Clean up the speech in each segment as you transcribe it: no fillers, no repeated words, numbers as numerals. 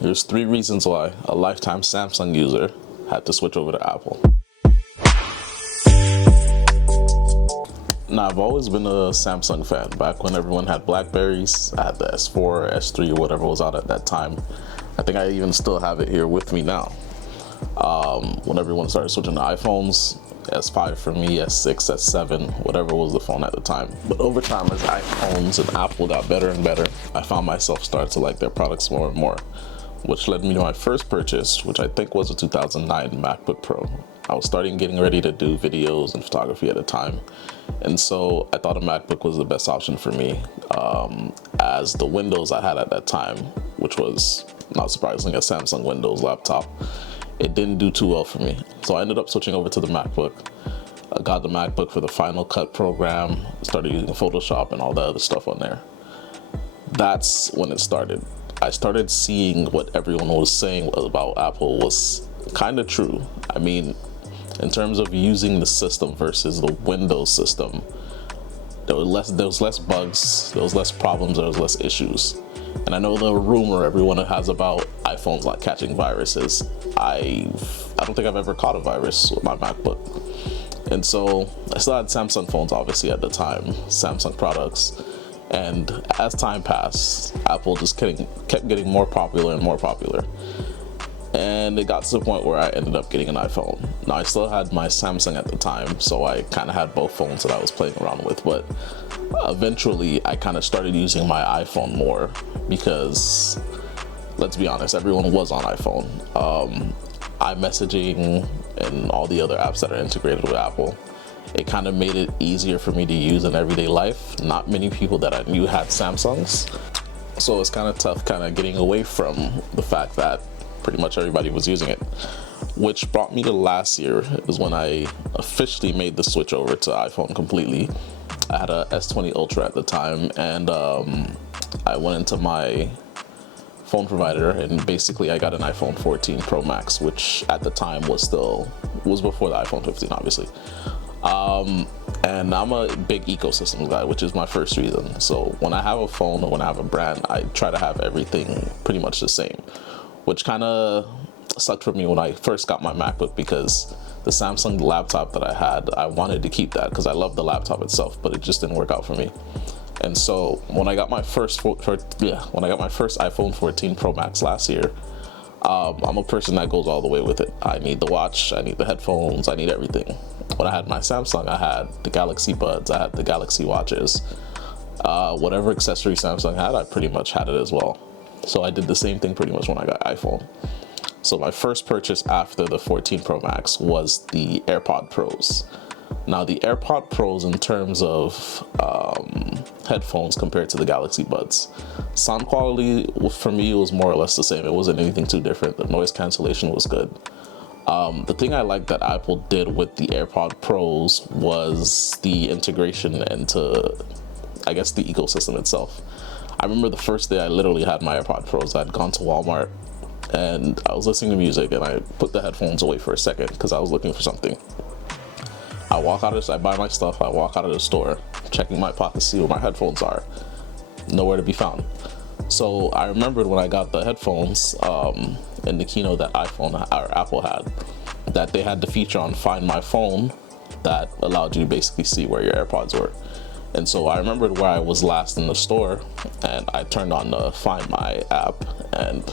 There's 3 reasons why a lifetime Samsung user had to switch over to Apple. Now, I've always been a Samsung fan. Back when everyone had Blackberries, I had the S4, S3, or whatever was out at that time. I think I even still have it here with me now. When everyone started switching to iPhones, S5 for me, S6, S7, whatever was the phone at the time. But over time, as iPhones and Apple got better and better, I found myself start to like their products more and more, which led me to my first purchase, which I think was a 2009 MacBook Pro. I was getting ready to do videos and photography at the time, and so I thought a MacBook was the best option for me, as the Windows I had at that time, which was not surprisingly a Samsung Windows laptop, it didn't do too well for me. So I ended up switching over to the MacBook. I got the MacBook for the Final Cut program, started using Photoshop and all the other stuff on there. That's when it started. I started seeing what everyone was saying about Apple was kind of true. I mean, in terms of using the system versus the Windows system, there was less bugs, there was less problems, there was less issues. And I know the rumor everyone has about iPhones not catching viruses. I don't think I've ever caught a virus with my MacBook. And so I still had Samsung phones obviously at the time, Samsung products. And as time passed, Apple just kept getting more popular and more popular. And it got to the point where I ended up getting an iPhone. Now, I still had my Samsung at the time, so I kind of had both phones that I was playing around with. But eventually, I kind of started using my iPhone more because, let's be honest, everyone was on iPhone. iMessaging and all the other apps that are integrated with Apple, it kind of made it easier for me to use in everyday life. Not many people that I knew had Samsungs, so it's kind of tough kind of getting away from the fact that pretty much everybody was using it. Which brought me to last year is when I officially made the switch over to iPhone completely. I had a S20 Ultra at the time, and I went into my phone provider and basically I got an iPhone 14 Pro Max, which at the time was before the iPhone 15 obviously. And I'm a big ecosystem guy, which is my first reason. So when I have a phone or when I have a brand, I try to have everything pretty much the same, which kind of sucked for me when I first got my MacBook, because the Samsung laptop that I had, I wanted to keep that because I love the laptop itself, but it just didn't work out for me. And so when I got my first iPhone 14 Pro Max last year, I'm a person that goes all the way with it. I need the watch, I need the headphones, I need everything. When I had my Samsung, I had the Galaxy Buds, I had the Galaxy Watches. Whatever accessory Samsung had, I pretty much had it as well. So I did the same thing pretty much when I got iPhone. So my first purchase after the 14 Pro Max was the AirPod Pros. Now the AirPod Pros, in terms of headphones compared to the Galaxy Buds, sound quality for me was more or less the same. It wasn't anything too different. The noise cancellation was good. The thing I liked that Apple did with the AirPod Pros was the integration into, I guess, the ecosystem itself. I remember the first day I literally had my AirPod Pros. I'd gone to Walmart and I was listening to music and I put the headphones away for a second because I was looking for something. I buy my stuff, I walk out of the store, checking my pocket to see where my headphones are. Nowhere to be found. So I remembered when I got the headphones in the keynote that Apple had, that they had the feature on Find My Phone that allowed you to basically see where your AirPods were. And so I remembered where I was last in the store, and I turned on the Find My app, and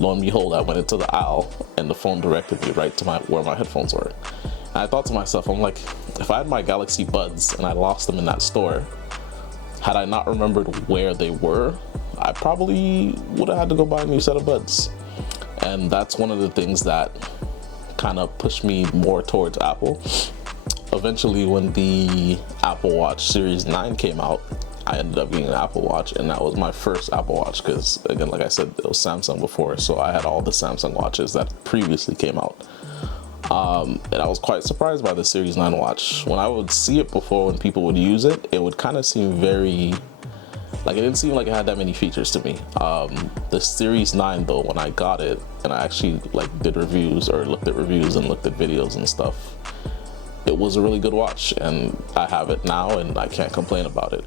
lo and behold, I went into the aisle, and the phone directed me right to where my headphones were. And I thought to myself, I'm like, if I had my Galaxy Buds and I lost them in that store, had I not remembered where they were, I probably would have had to go buy a new set of Buds. And that's one of the things that kind of pushed me more towards Apple. Eventually, when the Apple Watch Series 9 came out, I ended up getting an Apple Watch, and that was my first Apple Watch because, again, like I said, it was Samsung before, so I had all the Samsung watches that previously came out. And I was quite surprised by the Series 9 watch. When I would see it before, when people would use it, it would kind of seem very, like, it didn't seem like it had that many features to me. The Series 9 though, when I got it and I actually did reviews or looked at reviews and looked at videos and stuff, it was a really good watch, and I have it now and I can't complain about it.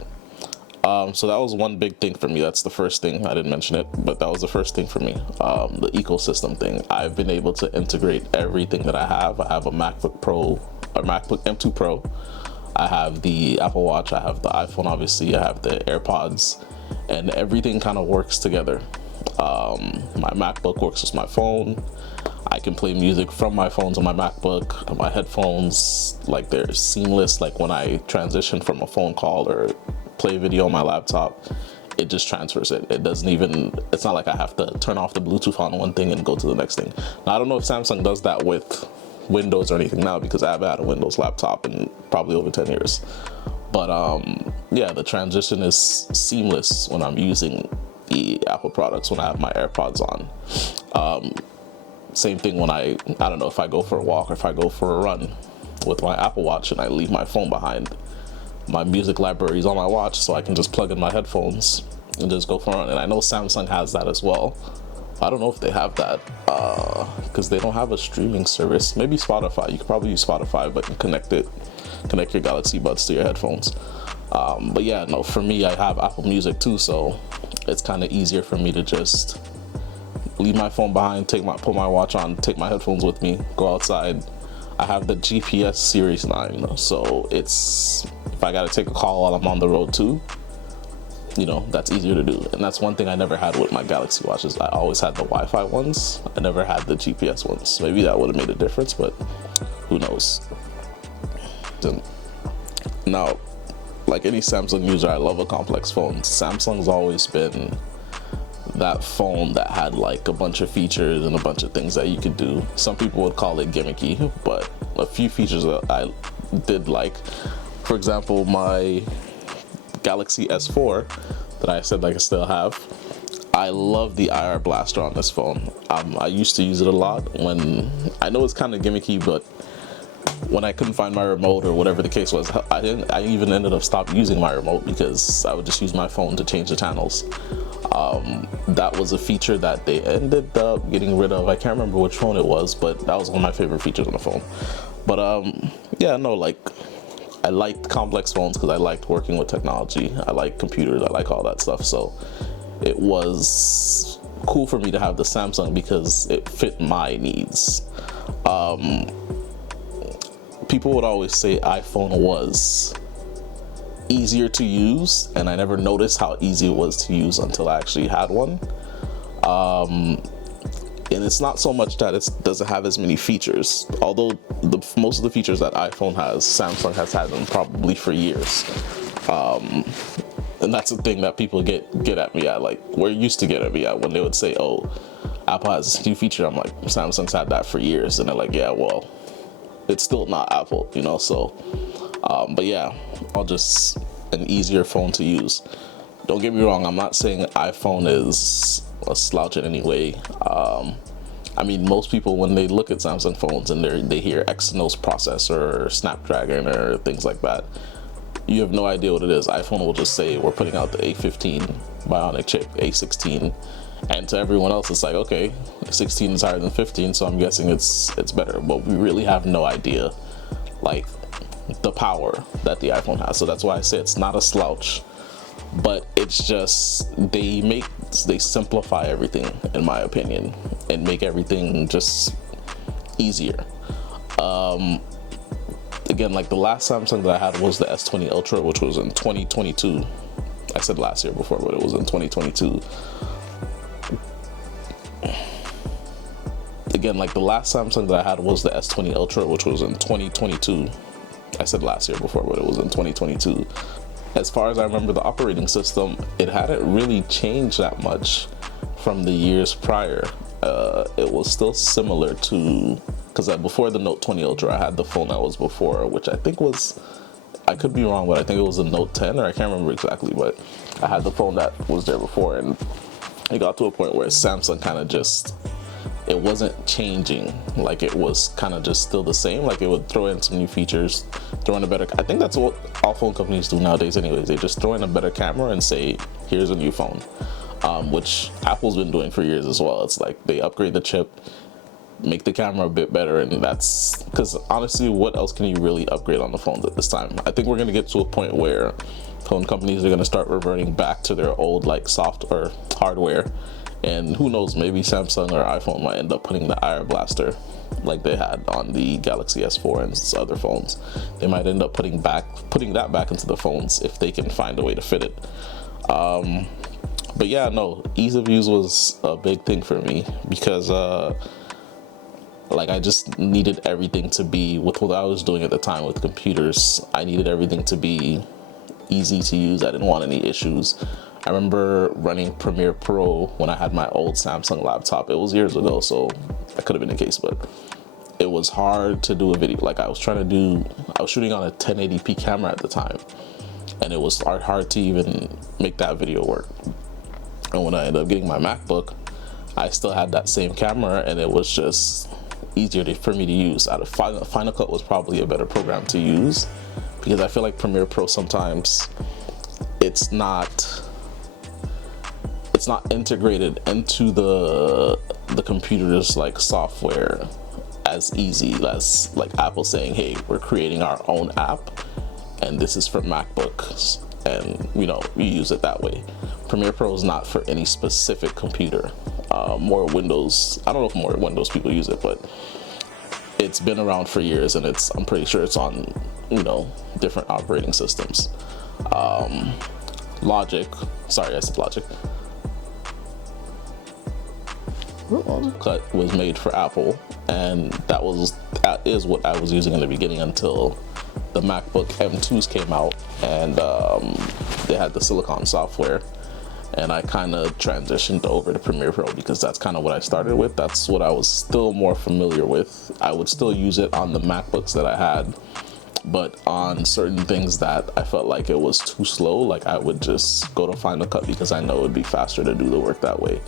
So that was one big thing for me. That's the first thing. I didn't mention it, but that was the first thing for me. The ecosystem thing. I've been able to integrate everything that I have. I have a MacBook Pro, or MacBook M2 Pro. I have the Apple Watch. I have the iPhone, obviously. I have the AirPods, and everything kind of works together. My MacBook works with my phone. I can play music from my phone to my MacBook. My headphones, like, they're seamless. Like when I transition from a phone call or play video on my laptop, it just transfers it. It doesn't even, it's not like I have to turn off the Bluetooth on one thing and go to the next thing. Now, I don't know if Samsung does that with Windows or anything now, because I've had a Windows laptop in probably over 10 years. But yeah, the transition is seamless when I'm using the Apple products, when I have my AirPods on. Same thing when I don't know, if I go for a walk or if I go for a run with my Apple Watch and I leave my phone behind, my music library is on my watch, so I can just plug in my headphones and just go for a run. And I know Samsung has that as well. I don't know if they have that because they don't have a streaming service. Maybe Spotify. You could probably use Spotify, but connect your Galaxy Buds to your headphones. But yeah, no, for me, I have Apple Music too, so it's kind of easier for me to just leave my phone behind, put my watch on, take my headphones with me, go outside. I have the GPS Series 9, so it's, if I gotta take a call while I'm on the road too, you know, that's easier to do. And that's one thing I never had with my Galaxy watches. I always had the Wi-Fi ones. I never had the GPS ones. Maybe that would have made a difference, but who knows. Now, like any Samsung user, I love a complex phone. Samsung's always been that phone that had like a bunch of features and a bunch of things that you could do. Some people would call it gimmicky, but a few features that I did like. For example, my Galaxy S4 that I said like I still have, I love the IR blaster on this phone. I used to use it a lot when, I know it's kind of gimmicky, but when I couldn't find my remote or whatever the case was, I even ended up stopping using my remote because I would just use my phone to change the channels. That was a feature that they ended up getting rid of. I can't remember which phone it was, but that was one of my favorite features on the phone. But yeah, no, like, I liked complex phones because I liked working with technology. I like computers, I like all that stuff. So it was cool for me to have the Samsung because it fit my needs. People would always say iPhone was easier to use, and I never noticed how easy it was to use until I actually had one. And it's not so much that it doesn't have as many features, although most of the features that iPhone has, Samsung has had them probably for years. And that's the thing that people get at me at, like, we're used to get at me at when they would say, oh, Apple has this new feature. I'm like, Samsung's had that for years. And they're like, yeah, well, it's still not Apple, you know, so, but yeah, just an easier phone to use. Don't get me wrong, I'm not saying iPhone is a slouch in any way. I mean, most people, when they look at Samsung phones and they hear Exynos processor or Snapdragon or things like that, you have no idea what it is. iPhone will just say, we're putting out the A15 Bionic chip, A16, and to everyone else, it's like, okay, 16 is higher than 15, so I'm guessing it's better. But we really have no idea, like, the power that the iPhone has. So that's why I say it's not a slouch, but it's just they simplify everything, in my opinion, and make everything just easier. Again, like the last Samsung that I had was the S20 Ultra, which was in 2022. I said last year before, but it was in 2022. Again, like the last Samsung that I had was the S20 Ultra, which was in 2022. I said last year before, but it was in 2022. As far as I remember, the operating system, it hadn't really changed that much from the years prior. It was still similar to, because before the Note 20 Ultra, I had the phone that was before, which I think was, I could be wrong, but I think it was the Note 10, or I can't remember exactly, but I had the phone that was there before, and it got to a point where Samsung kind of just, it wasn't changing, like it was kind of just still the same. Like it would throw in some new features, throw in a better, I think that's what all phone companies do nowadays anyways. They just throw in a better camera and say, here's a new phone, which Apple's been doing for years as well. It's like they upgrade the chip, make the camera a bit better, and that's, because honestly, what else can you really upgrade on the phones at this time? I think we're going to get to a point where phone companies are going to start reverting back to their old like soft or hardware, and who knows, maybe Samsung or iPhone might end up putting the IR blaster like they had on the Galaxy S4 and other phones. They might end up putting that back into the phones if they can find a way to fit it. But yeah, no, ease of use was a big thing for me, because like I just needed everything to be, with what I was doing at the time with computers, I needed everything to be easy to use. I didn't want any issues. I remember running Premiere Pro when I had my old Samsung laptop. It was years ago, so that could have been the case, but it was hard to do a video. Like I was shooting on a 1080p camera at the time, and it was hard to even make that video work. And when I ended up getting my MacBook, I still had that same camera, and it was just easier for me to use. Final Cut was probably a better program to use, because I feel like Premiere Pro sometimes it's not integrated into the computer's like software as easy as like Apple saying, hey, we're creating our own app and this is for MacBooks, and you know, we use it that way. Premiere Pro is not for any specific computer. More Windows, I don't know if more Windows people use it, but it's been around for years, and I'm pretty sure it's on, you know, different operating systems. Logic, sorry, I said Logic. Cut was made for Apple, and that is what I was using in the beginning until the MacBook M2s came out, and they had the Silicon software, and I kind of transitioned over to Premiere Pro because that's kind of what I started with. That's what I was still more familiar with. I would still use it on the MacBooks that I had, but on certain things that I felt like it was too slow, like I would just go to Final Cut because I know it'd be faster to do the work that way.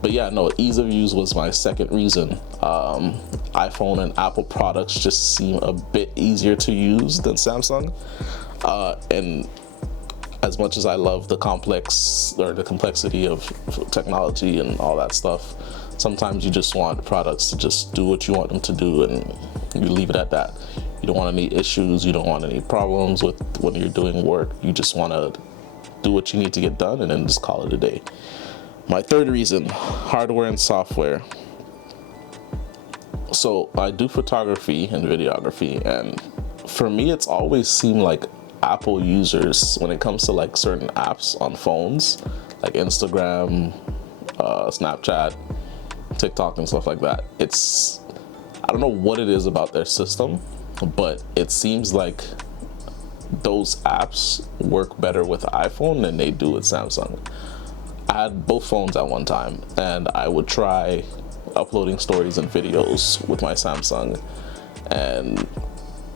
But yeah, no, ease of use was my second reason. iPhone and Apple products just seem a bit easier to use than Samsung. And as much as I love the complexity of technology and all that stuff, sometimes you just want products to just do what you want them to do, and you leave it at that. You don't want any issues, you don't want any problems with when you're doing work. You just want to do what you need to get done and then just call it a day. My third reason, hardware and software. So I do photography and videography, and for me it's always seemed like Apple users, when it comes to like certain apps on phones, like Instagram, Snapchat, TikTok and stuff like that, I don't know what it is about their system, but it seems like those apps work better with iPhone than they do with Samsung. I had both phones at one time, and I would try uploading stories and videos with my Samsung, and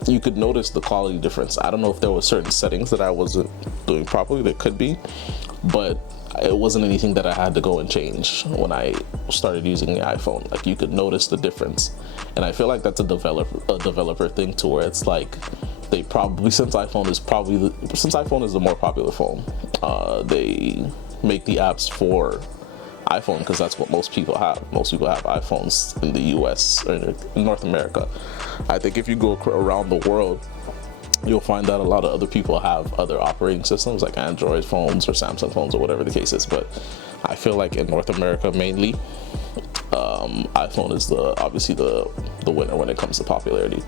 you could notice the quality difference. I don't know if there were certain settings that I wasn't doing properly. There could be, but it wasn't anything that I had to go and change when I started using the iPhone. Like, you could notice the difference, and I feel like that's a developer thing too, where it's like they probably, since iPhone is the more popular phone, they make the apps for iPhone because that's what most people have. Most people have iPhones in the US or in North America. I think if you go around the world, you'll find that a lot of other people have other operating systems like Android phones or Samsung phones or whatever the case is. But I feel like in North America mainly, iPhone is obviously the winner when it comes to popularity.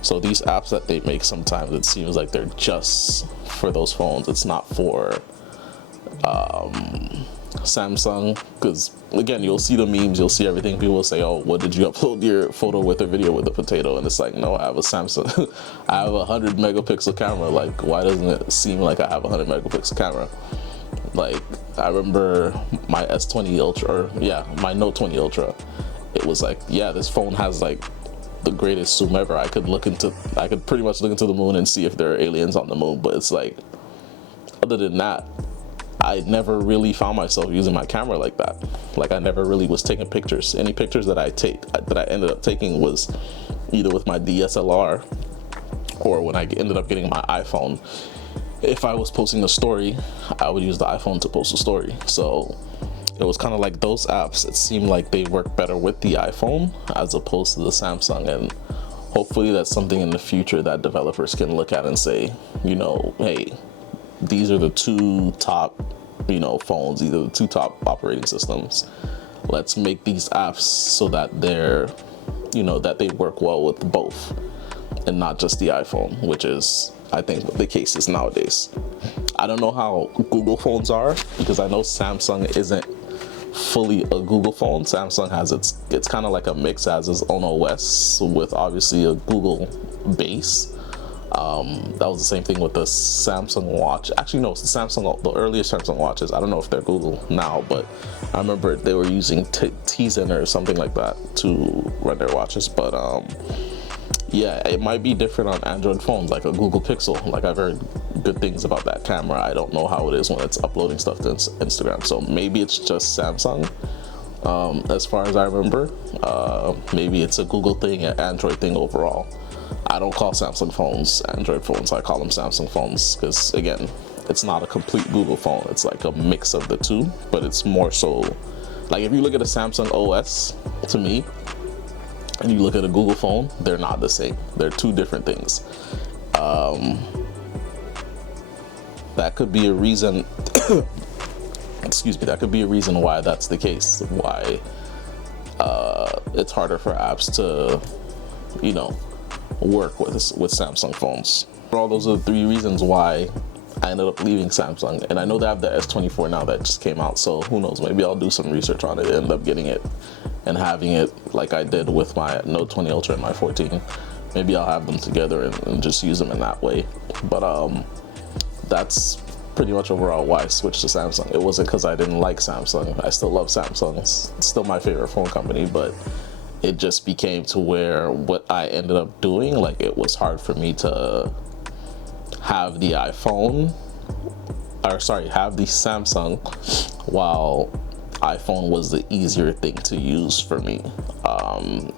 So these apps that they make, sometimes it seems like they're just for those phones. It's not for Samsung, because again, you'll see the memes, you'll see everything. People will say, oh, what did you upload your photo with or video with, a potato? And it's like, no, I have a Samsung. I have a 100 megapixel camera. Like, why doesn't it seem like I have a 100 megapixel camera? Like, I remember my S20 Ultra, my Note 20 Ultra. It was like, yeah, this phone has like the greatest zoom ever. I could pretty much look into the moon and see if there are aliens on the moon. But it's like, other than that, I never really found myself using my camera like that. Like, I never really was taking pictures. Any pictures that I ended up taking was either with my DSLR or when I ended up getting my iPhone. If I was posting a story, I would use the iPhone to post a story. So it was kind of like those apps, it seemed like they work better with the iPhone as opposed to the Samsung. And hopefully that's something in the future that developers can look at and say, you know, hey, these are the two top, you know, phones, either the two top operating systems. Let's make these apps so that they're, you know, that they work well with both and not just the iPhone, which is, I think, the case is nowadays. I don't know how Google phones are, because I know Samsung isn't fully a Google phone. Samsung has it's kind of like a mix, has its own OS with obviously a Google base. That was the same thing with the Samsung watch. Actually, no, it's the Samsung, the earlier Samsung watches. I don't know if they're Google now, but I remember they were using Tizen or something like that to run their watches. But yeah, it might be different on Android phones, like a Google Pixel. Like, I've heard good things about that camera. I don't know how it is when it's uploading stuff to Instagram. So maybe it's just Samsung. As far as I remember, maybe it's a Google thing, an Android thing overall. I don't call Samsung phones Android phones. I call them Samsung phones because, again, it's not a complete Google phone. It's like a mix of the two, but it's more so, like, if you look at a Samsung OS, to me, and you look at a Google phone, they're not the same. They're two different things. That could be a reason, excuse me, that could be a reason why that's the case, why it's harder for apps to, you know, work with Samsung phones. All those are the three reasons why I ended up leaving Samsung. And I know they have the S24 now that just came out, so who knows, maybe I'll do some research on it and end up getting it and having it like I did with my Note 20 Ultra and my 14. Maybe I'll have them together and just use them in that way. But that's pretty much overall why I switched to Samsung. It wasn't because I didn't like Samsung. I still love Samsung. It's still my favorite phone company, but it just became to where what I ended up doing, like, it was hard for me to have the iPhone, or sorry, have the Samsung, while iPhone was the easier thing to use for me.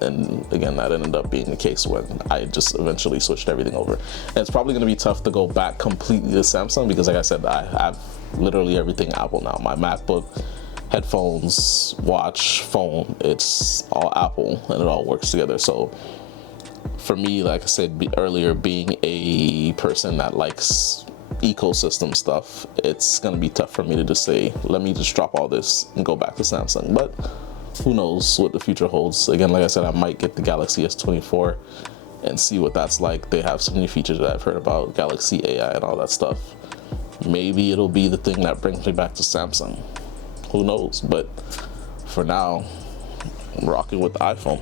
And again, that ended up being the case when I just eventually switched everything over. And it's probably gonna be tough to go back completely to Samsung because, like I said, I have literally everything Apple now. My MacBook, headphones, watch, phone, it's all Apple and it all works together. So for me, like I said earlier, being a person that likes ecosystem stuff, it's gonna be tough for me to just say, let me just drop all this and go back to Samsung. But who knows what the future holds. Again, like I said, I might get the Galaxy S24 and see what that's like. They have some new features that I've heard about, Galaxy AI and all that stuff. Maybe it'll be the thing that brings me back to Samsung. Who knows? But for now, I'm rocking with the iPhone.